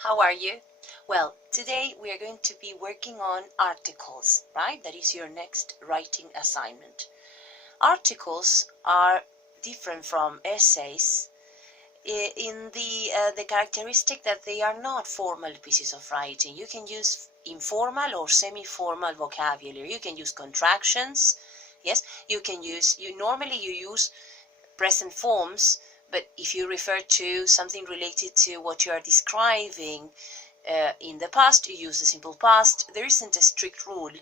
How are you? Well, today we are going to be working on articles, right? That is your next writing assignment. Articles are different from essays in the characteristic that they are not formal pieces of writing. You can use informal or semi-formal vocabulary. You can use contractions. Yes, you normally use present forms, but if you refer to something related to what you are describing in the past, you use the simple past. There isn't a strict rule,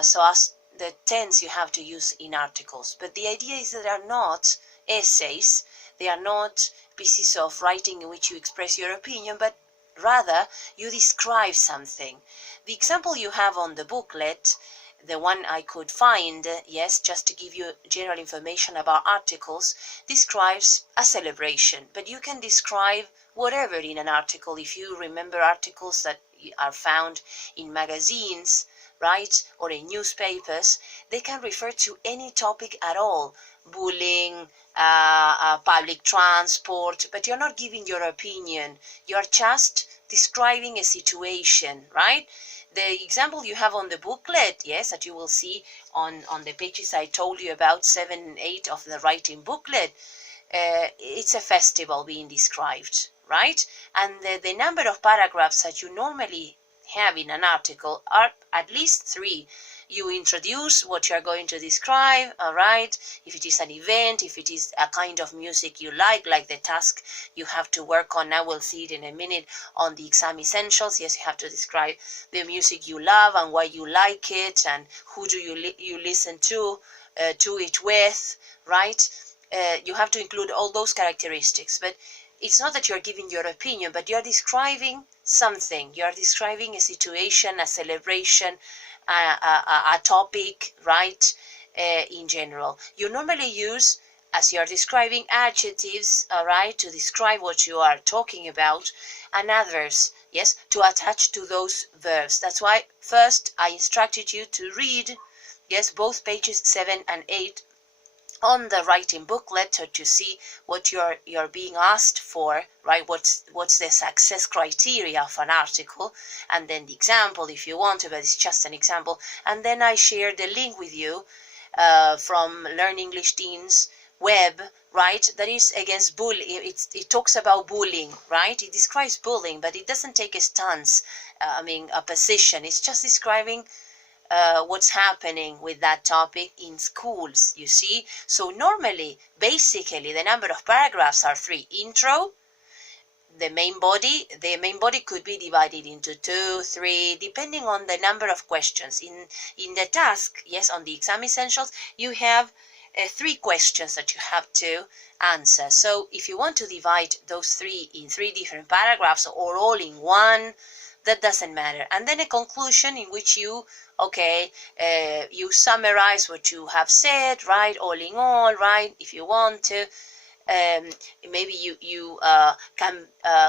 so as the tense you have to use in articles. But the idea is that they are not essays, they are not pieces of writing in which you express your opinion, but rather you describe something. The example you have on the booklet, the one I could find, yes, just to give you general information about articles, describes a celebration. But you can describe whatever in an article. If you remember articles that are found in magazines, right, or in newspapers, they can refer to any topic at all. Bullying, public transport, but you're not giving your opinion. You're just describing a situation, right? The example you have on the booklet, yes, that you will see on the pages I told you about, 7 and 8 of the writing booklet, it's a festival being described, right? And the number of paragraphs that you normally have in an article are at least 3. You introduce what you are going to describe, all right? If it is an event, if it is a kind of music you like the task you have to work on, now we'll see it in a minute on the exam essentials. Yes, you have to describe the music you love and why you like it and who do you listen to it with, right? You have to include all those characteristics, but it's not that you're giving your opinion, but you're describing something. You're describing a situation, a celebration, a topic, right, in general. You normally use, as you're describing, adjectives, all right, to describe what you are talking about, and adverbs, yes, to attach to those verbs. That's why first I instructed you to read, yes, both pages 7 and 8 on the writing booklet to see what you're being asked for, right? What's the success criteria of an article, and then the example if you want to, but it's just an example. And then I share the link with you from Learn English Teens web, right? That is against bullying. It talks about bullying, right? It describes bullying, but it doesn't take a stance, a position. It's just describing what's happening with that topic in schools, you see. So normally, basically, the number of paragraphs are 3. Intro, the main body could be divided into 2, 3, depending on the number of questions. In the task, yes, on the exam essentials, you have 3 questions that you have to answer. So if you want to divide those 3 in 3 different paragraphs or all in one, that doesn't matter. And then a conclusion in which you summarize what you have said, right? All in all, right? If you want to, maybe you can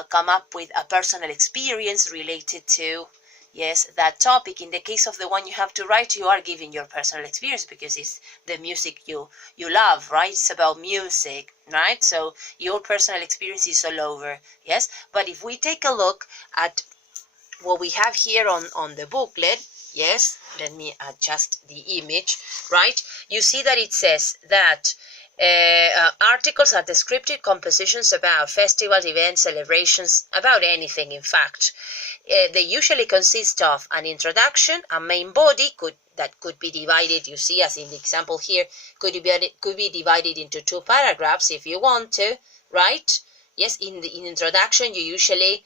come up with a personal experience related to, yes, that topic. In the case of the one you have to write, you are giving your personal experience because it's the music you love, right? It's about music, right? So your personal experience is all over, yes. But if we take a look at what we have here on the booklet, yes, let me adjust the image, right? You see that it says that articles are descriptive compositions about festivals, events, celebrations, about anything, in fact. They usually consist of an introduction, a main body that could be divided, you see, as in the example here, could be divided into 2 paragraphs if you want to, right? Yes, in introduction, you usually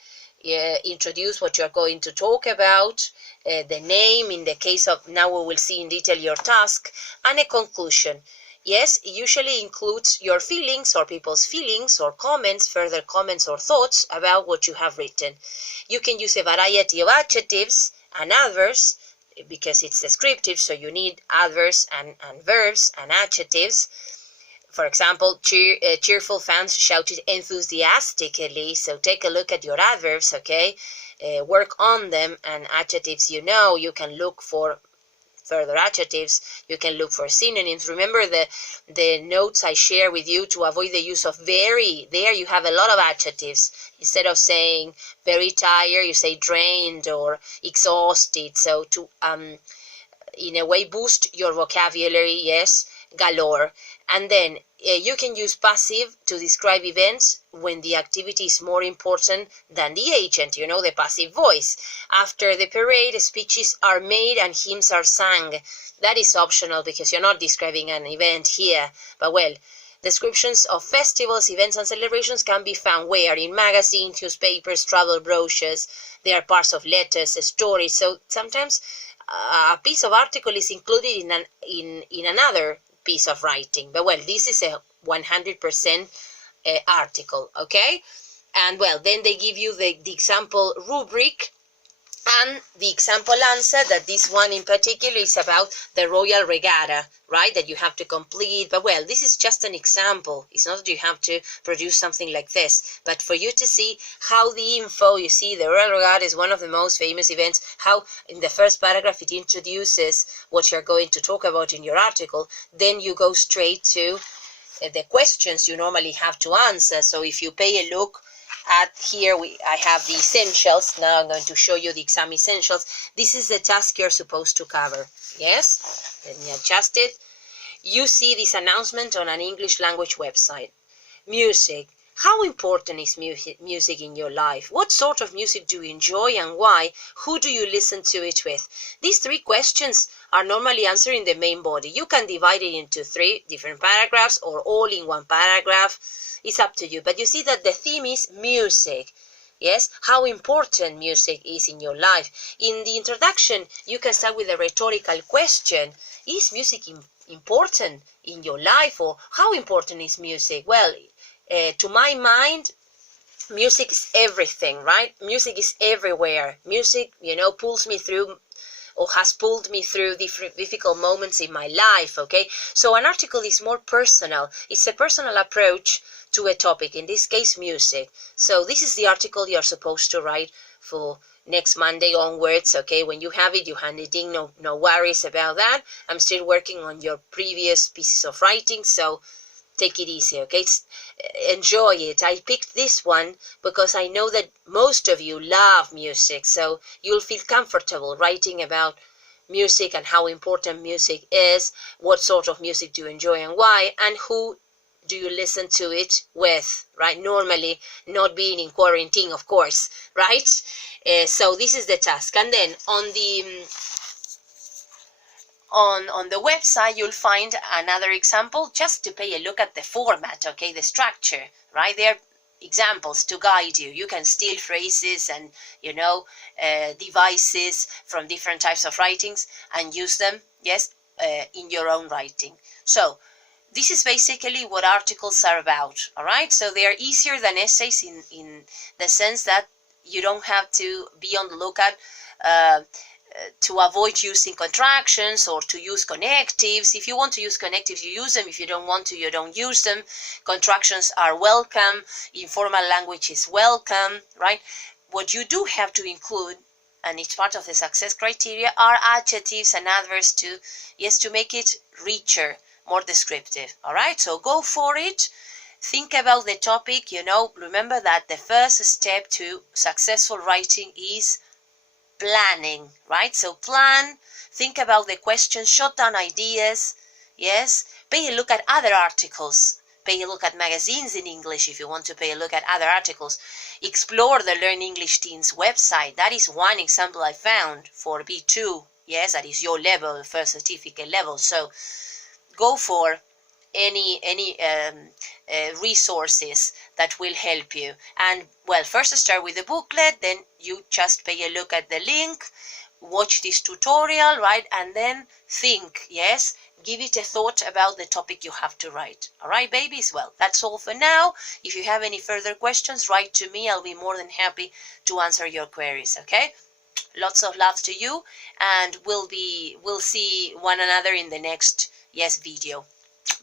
introduce what you're going to talk about, the name, in the case of, now we will see in detail your task, and a conclusion. Yes, it usually includes your feelings or people's feelings or comments, further comments or thoughts about what you have written. You can use a variety of adjectives and adverbs because it's descriptive, so you need adverbs and verbs and adjectives. For example, cheerful fans shouted enthusiastically. So take a look at your adverbs, okay? Work on them, and adjectives, you can look for further adjectives, you can look for synonyms. Remember the notes I share with you to avoid the use of very. There you have a lot of adjectives. Instead of saying very tired, you say drained or exhausted. So to in a way boost your vocabulary, yes, galore. And then you can use passive to describe events when the activity is more important than the agent, you know, the passive voice. After the parade, speeches are made and hymns are sung. That is optional because you're not describing an event here. But well, descriptions of festivals, events, and celebrations can be found where? In magazines, newspapers, travel brochures. They are parts of letters, stories. So sometimes a piece of article is included in another piece of writing. But well, this is a 100% article, okay? And well, then they give you the example rubric and the example answer, that this one in particular is about the Royal Regatta, right, that you have to complete. But well, this is just an example. It's not that you have to produce something like this, but for you to see how the info, you see, the Royal Regatta is one of the most famous events, how in the first paragraph it introduces what you're going to talk about in your article. Then you go straight to the questions you normally have to answer. So if you pay a look at here, I have the essentials. Now I'm going to show you the exam essentials. This is the task you're supposed to cover. Yes, let me adjust it. You see this announcement on an English language website. Music. How important is music in your life? What sort of music do you enjoy and why? Who do you listen to it with? These 3 questions are normally answered in the main body. You can divide it into 3 different paragraphs or all in one paragraph. It's up to you. But you see that the theme is music. Yes, how important music is in your life. In the introduction, you can start with a rhetorical question. Is music important in your life, or how important is music? Well, to my mind, music is everything, right? Music is everywhere. Music, you know, pulls me through, or has pulled me through difficult moments in my life, okay? So an article is more personal. It's a personal approach to a topic, in this case, music. So this is the article you're supposed to write for next Monday onwards, okay? When you have it, you hand it in, no worries about that. I'm still working on your previous pieces of writing, so take it easy, okay? Enjoy it. I picked this one because I know that most of you love music, so you'll feel comfortable writing about music and how important music is, what sort of music do you enjoy and why, and who do you listen to it with, right? Normally, not being in quarantine, of course, right? So this is the task. And then on the website, you'll find another example just to pay a look at the format, okay, the structure, right? There are examples to guide you. You can steal phrases and, you know, devices from different types of writings and use them, yes, in your own writing. So this is basically what articles are about, all right? So they are easier than essays in the sense that you don't have to be on the lookout to avoid using contractions or to use connectives. If you want to use connectives, you use them. If you don't want to, you don't use them. Contractions are welcome. Informal language is welcome, right? What you do have to include, and it's part of the success criteria, are adjectives and adverbs to make it richer, more descriptive, all right? So go for it. Think about the topic, you know. Remember that the first step to successful writing is planning, right? So plan, think about the questions, jot down ideas, yes? Pay a look at other articles. Pay a look at magazines in English if you want to pay a look at other articles. Explore the Learn English Teens website. That is one example I found for B2. Yes, that is your level, first certificate level. So go for any resources that will help you. And well, first start with the booklet, then you just pay a look at the link, watch this tutorial, right? And then think, yes, give it a thought about the topic you have to write. All right, babies? Well, that's all for now. If you have any further questions, write to me. I'll be more than happy to answer your queries, okay? Lots of love to you, and we'll see one another in the next video.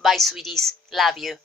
Bye, sweeties. Love you.